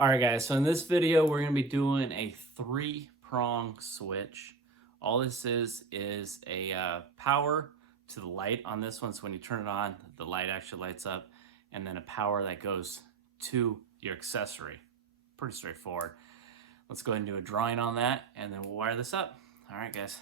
Alright guys, so in this video we're going to be doing a 3-prong switch. All this is a power to the light on this one, so when you turn it on, the light actually lights up, and then a power that goes to your accessory. Pretty straightforward. Let's go ahead and do a drawing on that, and then we'll wire this up. Alright guys.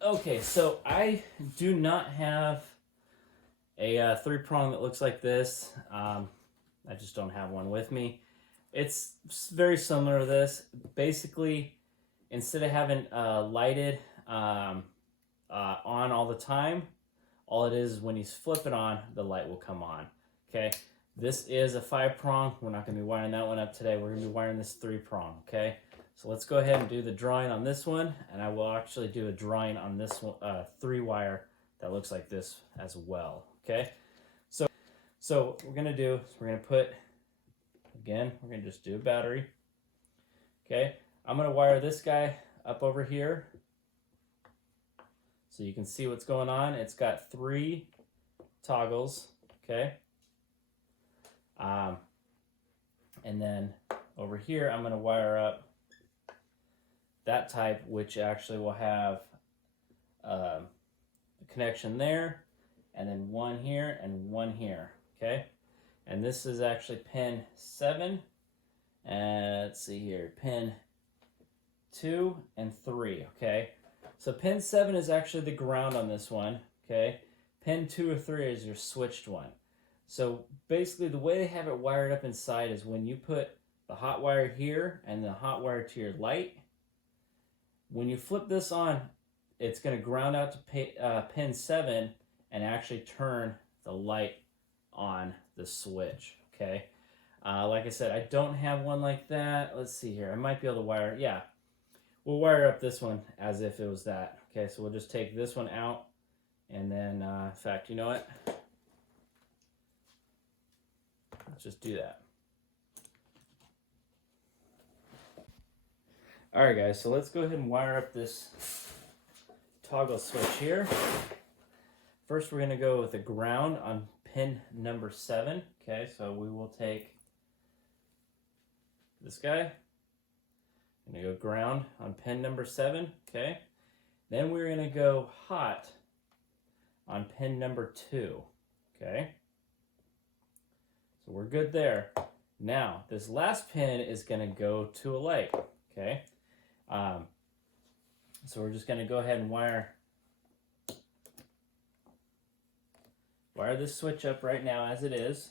Okay, so I do not have a 3-prong that looks like this. I just don't have one with me. It's very similar to this. Basically, instead of having lighted on all the time, all it is when you flip it on, the light will come on. Okay, this is a 5-prong. We're not going to be wiring that one up today. We're going to be wiring this 3-prong. Okay. So let's go ahead and do the drawing on this one, and I will actually do a drawing on this one, 3-wire that looks like this as well, okay? So what we're gonna do is we're gonna put, again, we're gonna just do a battery, okay? I'm gonna wire this guy up over here so you can see what's going on. It's got 3 toggles, okay? And then over here, I'm gonna wire up that type, which actually will have a connection there, and then one here and one here, okay? And this is actually pin 7, and let's see here, pin 2 and 3, okay? So pin 7 is actually the ground on this one, okay? Pin 2 or 3 is your switched one. So basically the way they have it wired up inside is when you put the hot wire here and the hot wire to your light, when you flip this on, it's going to ground out to pin 7 and actually turn the light on the switch, okay? Like I said, I don't have one like that. Let's see here. I might be able to wire, yeah. We'll wire up this one as if it was that. Okay, so we'll just take this one out, and then, in fact, you know what? Let's just do that. Alright guys, so let's go ahead and wire up this toggle switch here. First we're going to go with the ground on pin number 7. Okay, so we will take this guy. I'm going to go ground on pin number 7. Okay, then we're going to go hot on pin number 2. Okay, so we're good there. Now this last pin is going to go to a light. Okay. So we're just going to go ahead and wire this switch up right now as it is.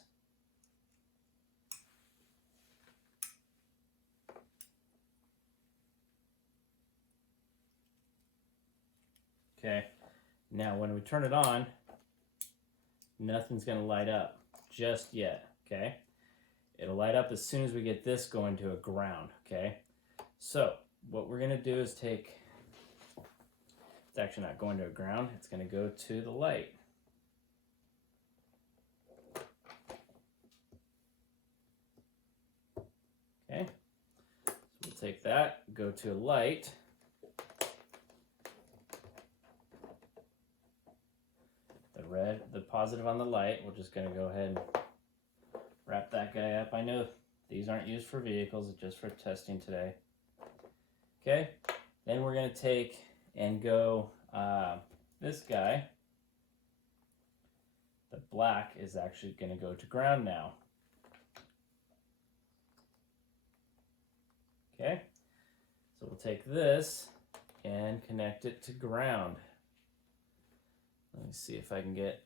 Okay, now when we turn it on, nothing's going to light up just yet, okay? It'll light up as soon as we get this going to a ground, okay? So what we're going to do is take, it's actually not going to a ground, it's going to go to the light. Okay, so we'll take that, go to a light. The red, the positive on the light, we're just going to go ahead and wrap that guy up. I know these aren't used for vehicles, it's just for testing today. Okay, then we're going to take and go this guy. The black is actually going to go to ground now. Okay, so we'll take this and connect it to ground. Let me see if I can get.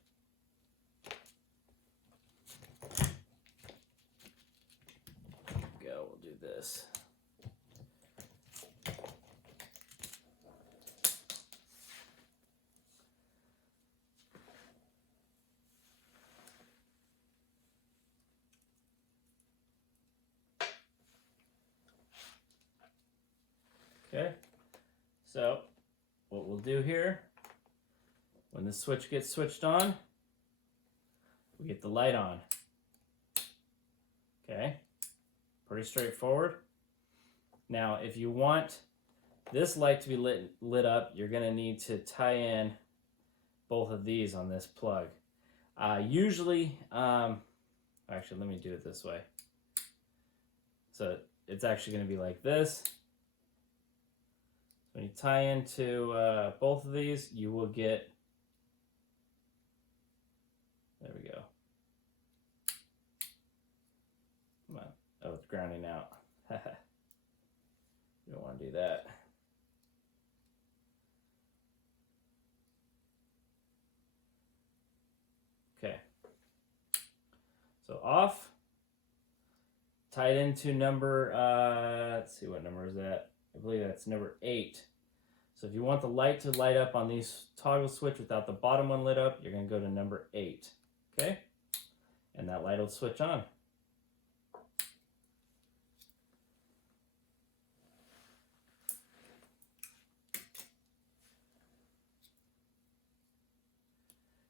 There we go, we'll do this. Okay, so what we'll do here, when the switch gets switched on, we get the light on. Okay, pretty straightforward. Now, if you want this light to be lit up, you're going to need to tie in both of these on this plug. Usually, actually, let me do it this way. So it's actually going to be like this. When you tie into both of these, you will get, there we go. Come on. Oh, it's grounding out. You don't want to do that. Okay. So off. Tied into number, let's see, what number is that? I believe that's number 8. So if you want the light to light up on these toggle switch without the bottom one lit up, you're going to go to number 8. Okay? And that light will switch on.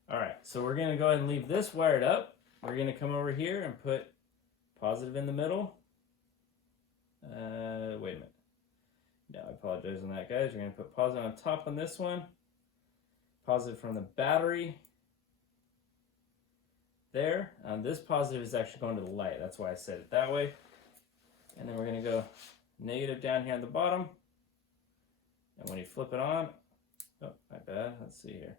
Alright, so we're going to go ahead and leave this wired up. We're going to come over here and put positive in the middle. Wait a minute. No, I apologize on that, guys. You're going to put positive on top on this one. Positive from the battery. There. This positive is actually going to the light. That's why I said it that way. And then we're going to go negative down here on the bottom. And when you flip it on, oh, my bad. Let's see here.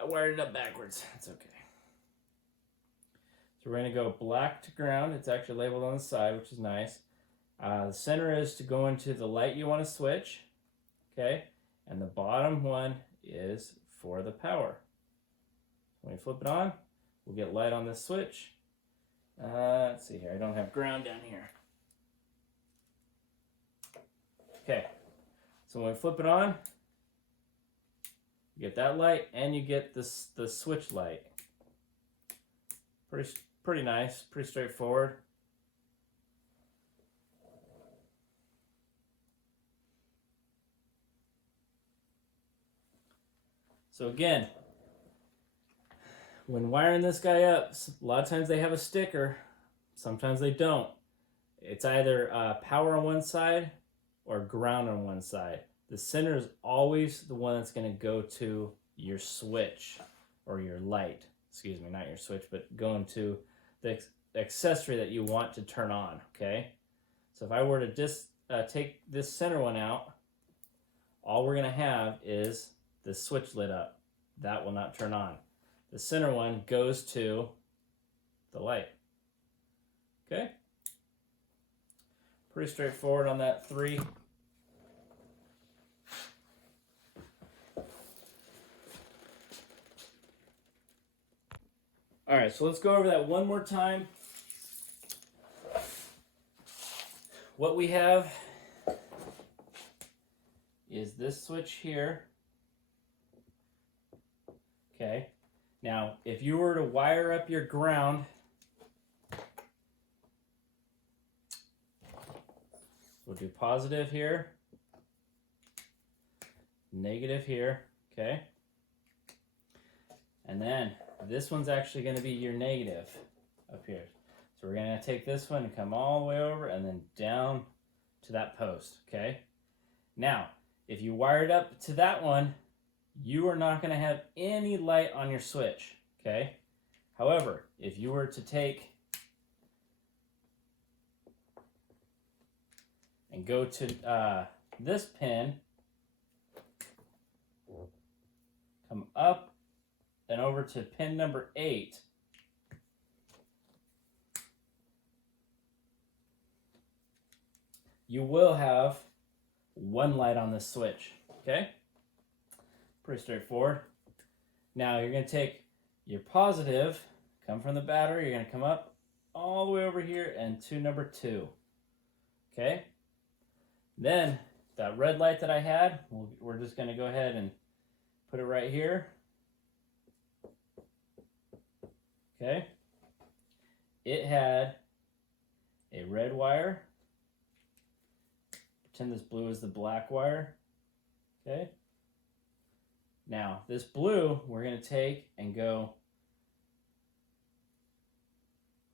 I wired it up backwards. That's okay. So we're going to go black to ground. It's actually labeled on the side, which is nice. The center is to go into the light you want to switch. Okay. And the bottom one is for the power. When you flip it on, we'll get light on this switch. Let's see here. I don't have ground down here. Okay. So when we flip it on, you get that light and you get this the switch light. Pretty nice, pretty straightforward. So again, when wiring this guy up, a lot of times they have a sticker, sometimes they don't. It's either power on one side or ground on one side. The center is always the one that's going to go to your switch or your light. Excuse me, not your switch, but going to the accessory that you want to turn on, okay? So if I were to just take this center one out, all we're going to have is the switch lit up. That will not turn on. The center one goes to the light. Okay? Pretty straightforward on that 3. All right, so let's go over that one more time. What we have is this switch here. Okay. Now, if you were to wire up your ground, we'll do positive here, negative here, okay? And then this one's actually going to be your negative up here. So we're going to take this one and come all the way over and then down to that post, okay? Now, if you wire it up to that one, you are not going to have any light on your switch, okay? However, if you were to take and go to this pin, come up and over to pin number 8, you will have one light on this switch, okay? Pretty straightforward. Now you're going to take your positive, come from the battery, you're going to come up all the way over here and to number 2, okay? Then that red light that I had, we're just going to go ahead and put it right here. Okay, it had a red wire. Pretend this blue is the black wire. Okay. Now, this blue, we're going to take and go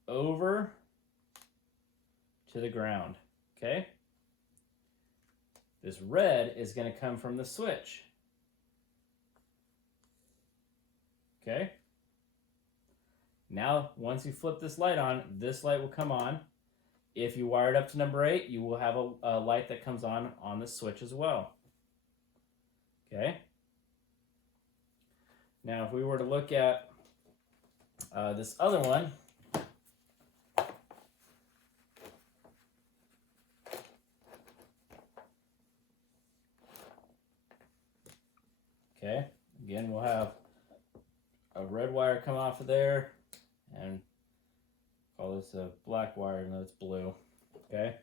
over to the ground. Okay. This red is going to come from the switch. Okay. Now, once you flip this light on, this light will come on. If you wire it up to number 8, you will have a light that comes on the switch as well. Okay. Now, if we were to look at this other one, okay, again, we'll have a red wire come off of there, and call this a black wire, and it's blue. Okay.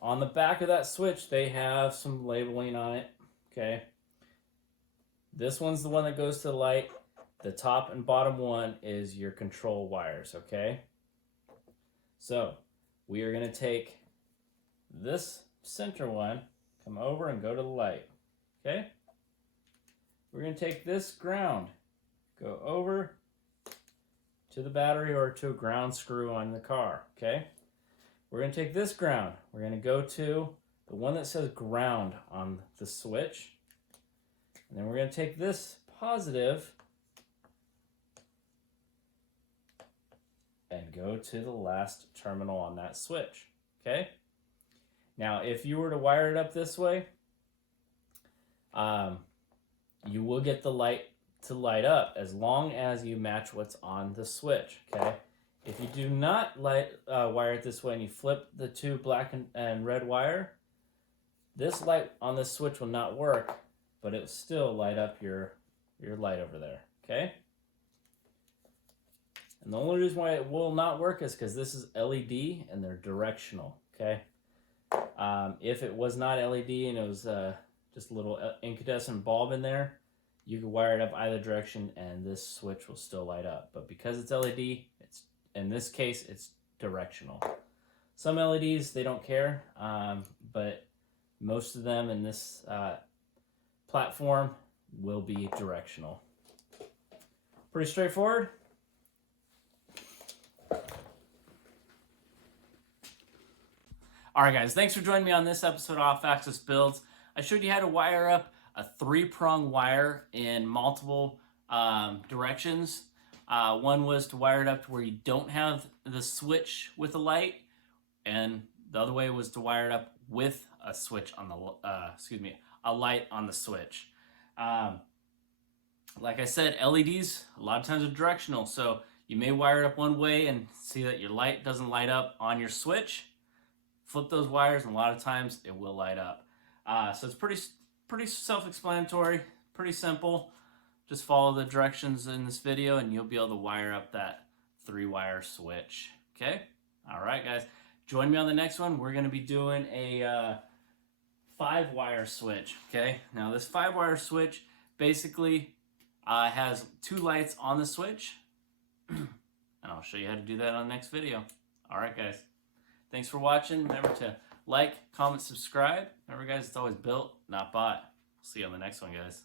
On the back of that switch, they have some labeling on it. Okay. This one's the one that goes to the light. The top and bottom one is your control wires. Okay. So we are going to take this center one, come over and go to the light. Okay. We're going to take this ground, go over to the battery or to a ground screw on the car. Okay. We're going to take this ground. We're going to go to the one that says ground on the switch. And then we're going to take this positive and go to the last terminal on that switch. Okay. Now, if you were to wire it up this way, you will get the light to light up as long as you match what's on the switch. Okay. If you do not wire it this way and you flip the two black and red wire, this light on this switch will not work, but it will still light up your light over there. Okay. And the only reason why it will not work is because this is LED and they're directional. Okay. If it was not LED and it was just a little incandescent bulb in there, you can wire it up either direction and this switch will still light up. But because it's LED, in this case, it's directional. Some LEDs, they don't care, but most of them in this platform will be directional. Pretty straightforward. Alright guys, thanks for joining me on this episode of Off Axis Builds. I showed you how to wire up a 3-prong wire in multiple directions. One was to wire it up to where you don't have the switch with a light, and the other way was to wire it up with a switch on the, a light on the switch. Like I said, LEDs a lot of times are directional, so you may wire it up one way and see that your light doesn't light up on your switch. Flip those wires, and a lot of times it will light up. So it's pretty self-explanatory, pretty simple. Just follow the directions in this video and you'll be able to wire up that 3-wire switch. Okay? All right, guys. Join me on the next one. We're going to be doing a 5-wire switch. Okay? Now, this 5-wire switch basically has 2 lights on the switch. And I'll show you how to do that on the next video. All right, guys. Thanks for watching. Remember to like, comment, subscribe. Remember, guys, it's always built, not bought. See you on the next one, guys.